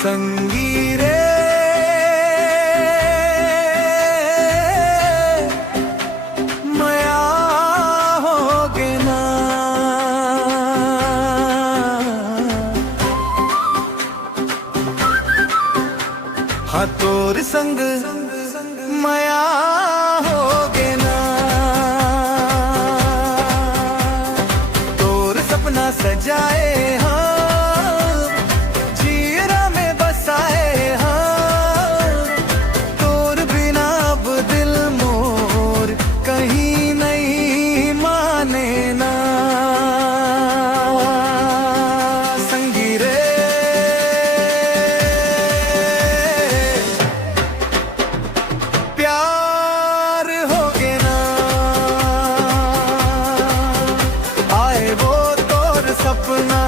संगी रे मया होगे ना। हाँ तोर संग मया होगे ना। तोर सपना सजाए सपना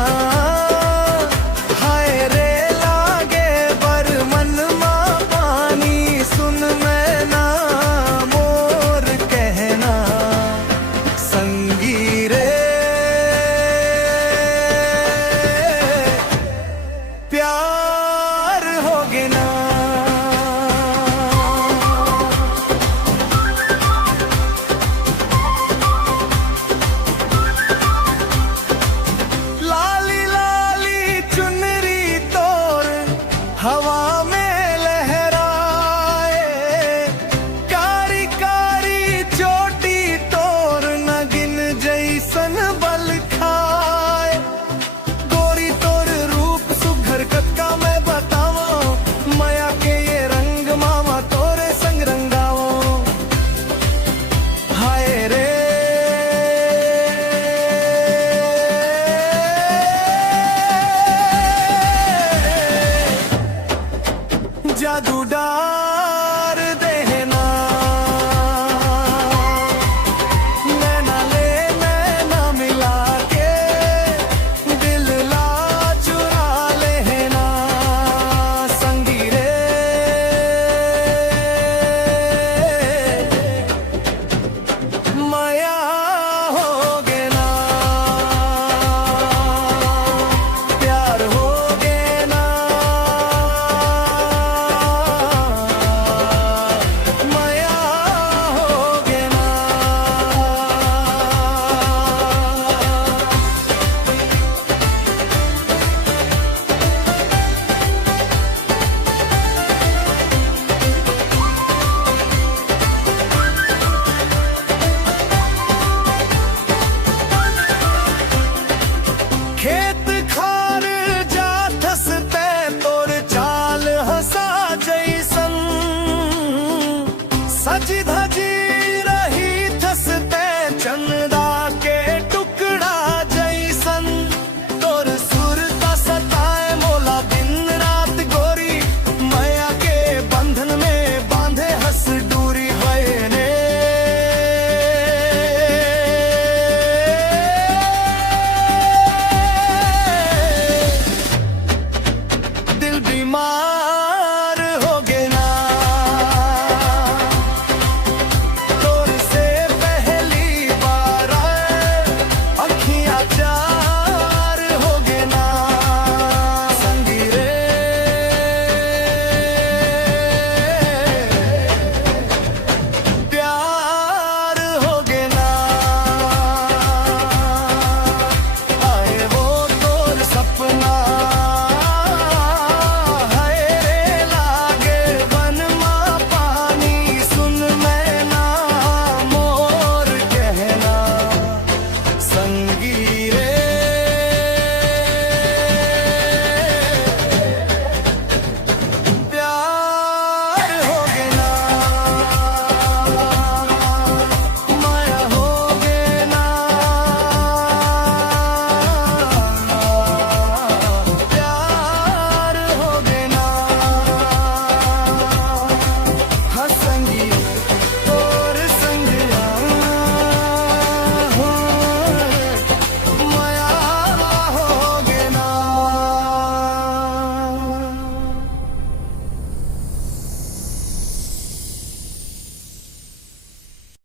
हाय रे लागे बर मन मा पानी सुन मैं ना मोर कहना संगी रे प्यार होगे ना। हवा में लहराए कारी कारी चोटी तोर नगिन जैसन बल खाए। गोरी तोर रूप सुघर कतका मैं बताओ माया के ये रंग मामा तोरे संग रंगाओ। हाय रे जादू डा